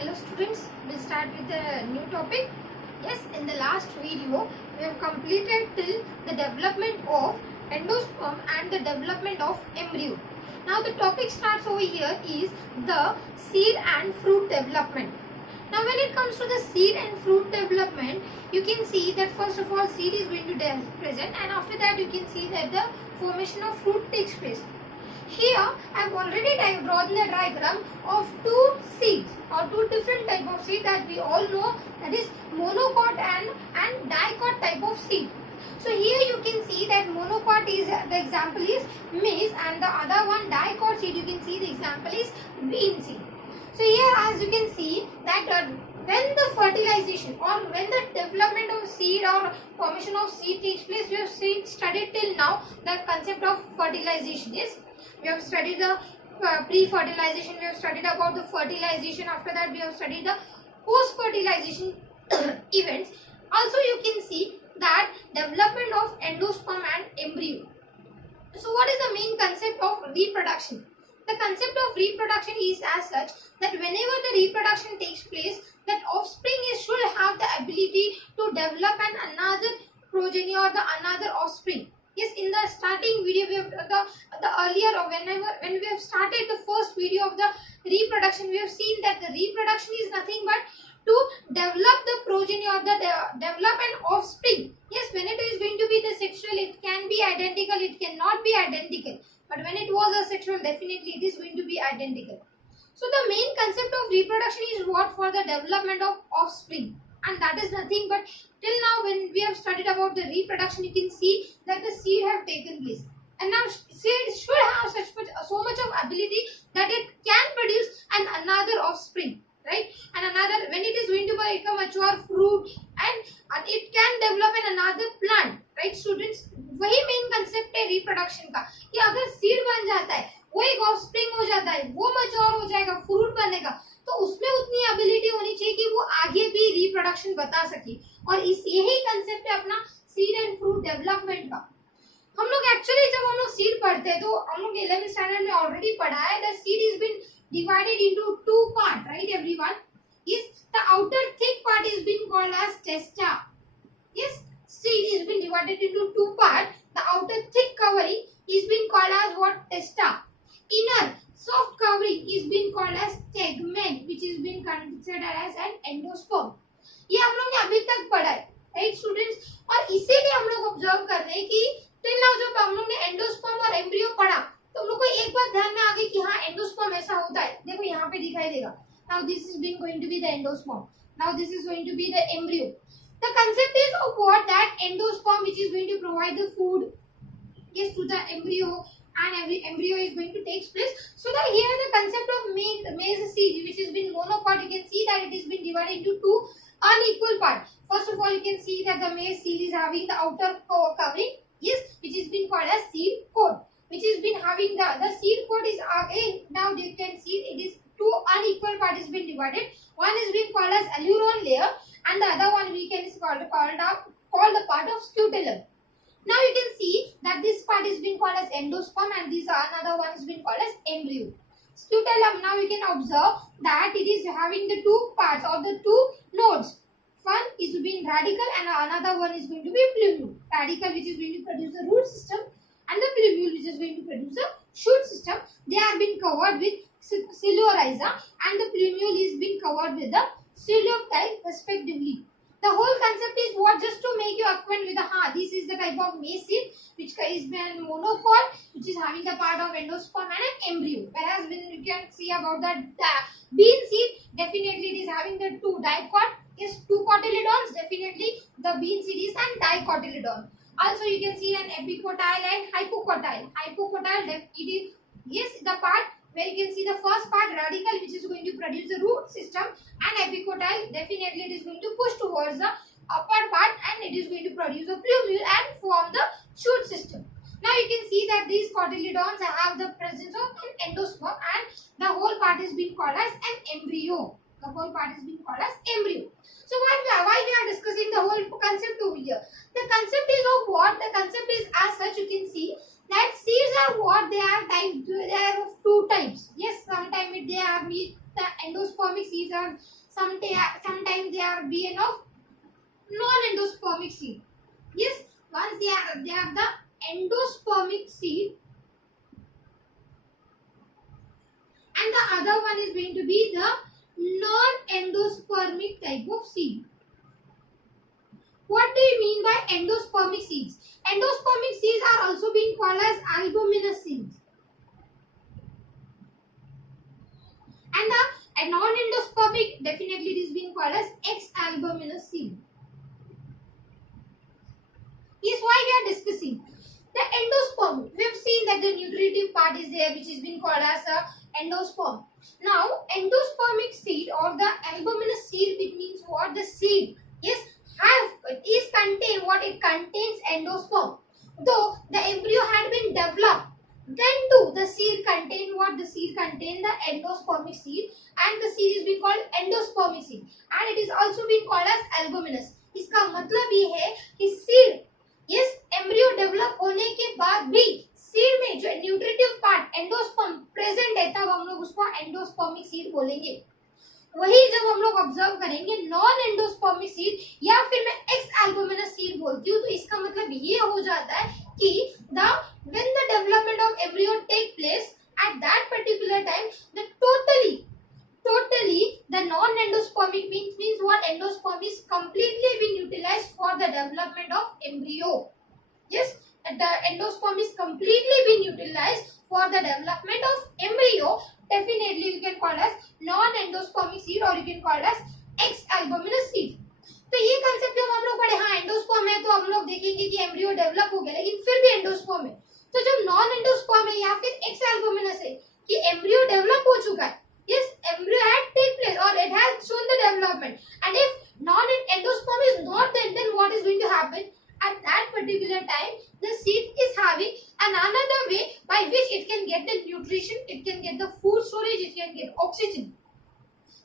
Hello students, we'll start with a new topic. Yes, in the last video we have completed till the development of endosperm and the development of embryo. Now the topic starts over here is the seed and fruit development. Now when it comes to the seed and fruit development, you can see that first of all seed is going to be present, and after that you can see that the formation of fruit takes place. Here I have already drawn the diagram of two seeds or two different type of seed that we all know, that is monocot and dicot type of seed. So here you can see that monocot is the example is maize, and the other one dicot seed you can see the example is bean seed. So here as you can see that when the fertilization or when the development of seed or formation of seed takes place, we have studied till now the concept of fertilization. Yes, we have studied the pre-fertilization, we have studied about the fertilization, after that we have studied the post-fertilization events. Also you can see that development of endosperm and embryo. So what is the main concept of reproduction? The concept of reproduction is as such that whenever the reproduction takes place, that offspring should have the ability to develop another progeny or the another offspring. Yes, in the starting video we have the earlier or when we have started the first video of the reproduction, we have seen that the reproduction is nothing but to develop the progeny or the develop an offspring. Yes, when it is going to be the sexual, it can be identical, it cannot be identical. But when it was asexual, definitely it is going to be identical. So the main concept of reproduction is what? For the development of offspring. And that is nothing but till now when we have studied about the reproduction, you can see that the seed have taken place. And now seed should have so much of ability that it can produce another offspring. Right? And another, when it is going to become mature fruit, and it can develop another plant. Right students? वही main concept है reproduction का कि अगर seed बन जाता है, वो एक ऑफस्प्रिंग हो जाता है, वो मैच्योर हो जाएगा, फ्रूट बनेगा, तो उसमें उतनी एबिलिटी होनी चाहिए कि वो आगे भी रिप्रोडक्शन बता सके. और इस यही कंसेप्ट है अपना सीड एंड फ्रूट डेवलपमेंट का. हम लोग एक्चुअली जब हम लोग सीड पढ़ते हैं तो हम लोग 11th स्टैंडर्ड में ऑलरेडी पढ़ा है that seed is been divided into two parts, right everyone? Yes, the outer thick part is being called as testa. Yes, seed is been divided into two parts. The outer thick covering is being called as what? Testa. Inner soft covering is being called as tegmen, which is being considered as an endosperm. ये हम लोग ने अभी तक पढ़ा है, right students? और इसीलिए हम लोग ऑब्जर्व कर रहे हैं कि till now जब हम लोग ने एंडोस्पर्म और एम्ब्रियो पढ़ा तो हम लोग को एक बात ध्यान में आ गई कि हाँ एंडोस्पर्म ऐसा होता है. देखो यहाँ पे दिखाई देगा. Now this is being going to be the endosperm. Now this is going to be the embryo. The concept is of what? That endosperm which is going to provide the food, yes, to the embryo, and every embryo is going to take place. So that here the concept of maize seed which has been monocot, you can see that it has been divided into two unequal parts. First of all you can see that the maize seed is having the outer covering, yes, which is being called as seed coat, which has been having the seed coat is again, now you can see it is two unequal part is been divided. One is being called as alluron layer and the other one we can called the part of scutellum. Now you can see that this part is being called as endosperm and this another one is being called as embryo. Scutellum, now you can observe that it is having the two parts or the two nodes. One is being radical and another one is going to be plumule. Radical which is going to produce the root system and the plumule which is going to produce the shoot system. They are being covered with coleorhiza and the plumule is being covered with the coleoptile respectively. The whole concept is what? Just to make you acquainted with the this is the type of maize seed which is been monocot, which is having the part of endosperm and an embryo. Whereas when you can see about the bean seed, definitely it is having the two dicot, is two cotyledons. Definitely the bean seed is an dicotyledon. Also you can see an epicotyle and hypocotyle. Hypocotyle, it is, yes, the part where you can see the first part radical which is going to produce the root system, and epicotyle definitely it is going to push towards the upper part and it is going to produce a plumule and form the shoot system. Now you can see that these cotyledons have the presence of an endosperm and the whole part is being called as an embryo. The whole part is being called as embryo. So why we are discussing the whole concept over here? The concept is of what? The concept is as such you can see that seeds are what? They are of two types. Yes, sometimes they are the endospermic seeds are sometimes they are being of non-endospermic seed. Yes, once they have the endospermic seed, and the other one is going to be the non-endospermic type of seed. What do you mean by endospermic seeds? Endospermic seeds are also being called as albuminous seeds. And the non-endospermic, definitely it is being called as ex-albuminous seed. Is why we are discussing the endosperm. We have seen that the nutritive part is there, which is being called as a endosperm. Now, endospermic seed or the albuminous seed, it means what? The seed, yes, is contain what? It contains endosperm. Though the embryo had been developed, then too the seed contain what? The seed contain the endospermic seed, and the seed is being called endospermic seed, and it is also being called as albuminous. इसका मतलब ये है कि seed, yes, embryo develop होने के बाद भी seed में जो न्यूट्रिटिव पार्ट एंडोस्पर्म प्रेजेंट है, तब हम लोग उसको एंडोस्पर्मिक सीड बोलेंगे. वही जब हम लोग ऑब्जर्व करेंगे नॉन एंडोस्पर्मिक सीड या फिर मैं एक्स एल्बुमिनस सीड बोलती हूँ, तो इसका मतलब ये हो जाता है कि the when the development of embryo take place at that particular time, the totally the non-endospermic means what? Endosperm is completely been utilized for the development of embryo. Yes, the endosperm is completely been utilized for the development of embryo. Definitely you can call as non-endospermic seed or you can call as ex-albuminous seed. तो ये concept जब हम लोग पढ़े, हाँ endosperm है तो हम लोग देखेंगे कि एम्ब्रियो डेवलप हो गया, लेकिन फिर भी एंडोस्पर्म है. तो जब नॉन एंडोस्पर्म है या फिर एक्स एल्बुमिनस है कि एम्ब्रियो डेवलप हो चुका है, yes, embryo had take place or it has shown the development, and if non-endosperm is not there, then what is going to happen? At that particular time, the seed is having another way by which it can get the nutrition, it can get the food storage, it can get oxygen.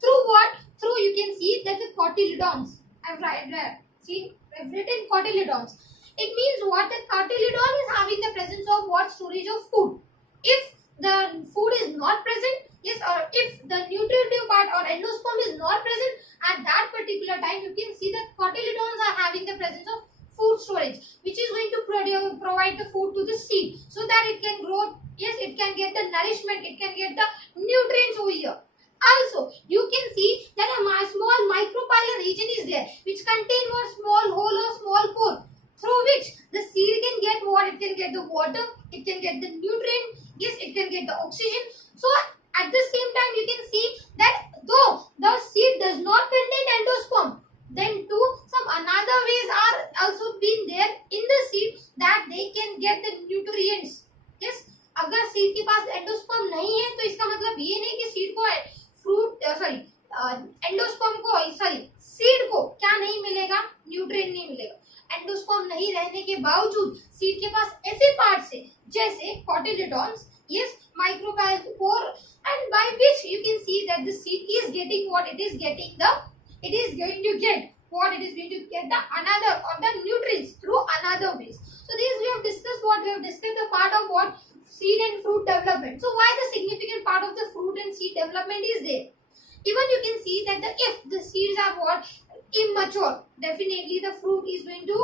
Through what? Through, you can see that the cotyledons. I've written cotyledons. It means what? The cotyledon is having the presence of what? Storage of food. If the food is not present, yes, or if the nutritive part or endosperm is not present at that particular time, you can see that cotyledons are having the presence of food storage, which is going to provide the food to the seed so that it can grow. Yes, it can get the nourishment, it can get the nutrients over here. Also, you can see that a small micropylar region is there, which contain one small hole or small pore, through which the seed can get what? It can get the water, it can get the nutrient, yes, it can get the oxygen. So at the same time, you can see that though the seed does not contain endosperm, then too some another ways are also been there in the seed that they can get the nutrients. Yes, अगर seed के पास endosperm नहीं है तो इसका मतलब ये नहीं कि सीड को एंडोस्पर्म को सीड को क्या नहीं मिलेगा? न्यूट्रिएंट नहीं मिलेगा. एंडोस्पर्म नहीं रहने के बावजूद सीड के पास ऐसे पार्ट्स है जैसे cotyledons, yes, micropore, and by which you can see that the seed is getting what it is getting it is going to get what it is going to get the another or the nutrients through another ways. So this we have discussed the part of what? Seed and fruit development. So why the significant part of the fruit and seed development is there? Even you can see that if the seeds are what? Immature, definitely the fruit is going to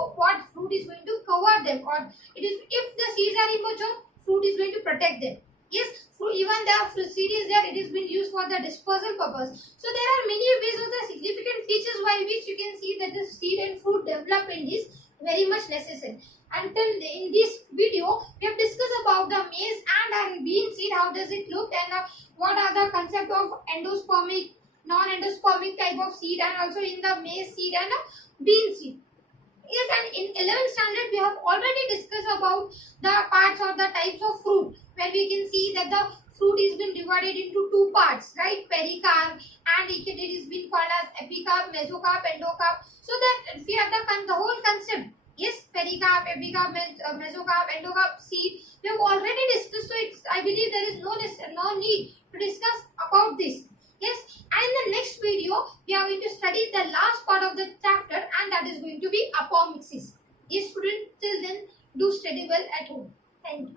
cover them, or it is, if the seeds are immature, fruit is going to protect them. Yes, even the seed is there, it is being used for the dispersal purpose. So there are many ways of the significant features by which you can see that the seed and fruit development is very much necessary. In this video, we have discussed about the maize and bean seed, how does it look, and what are the concept of endospermic, non-endospermic type of seed, and also in the maize seed and bean seed. Yes, and in 11th standard, we have already discussed about the parts or the types of fruit, where we can see that the fruit is been divided into two parts, right? Pericarp, and it is been called as epicarp, mesocarp, endocarp. So that we have the whole concept. Yes, pericarp, epicarp, mesocarp, endocarp seed. We have already discussed, so I believe there is no need to discuss about this. Yes, and in the next video, we are going to study the last part of the chapter, and that is going to be apomixis. Yes, students, till then, do study well at home. Thank you.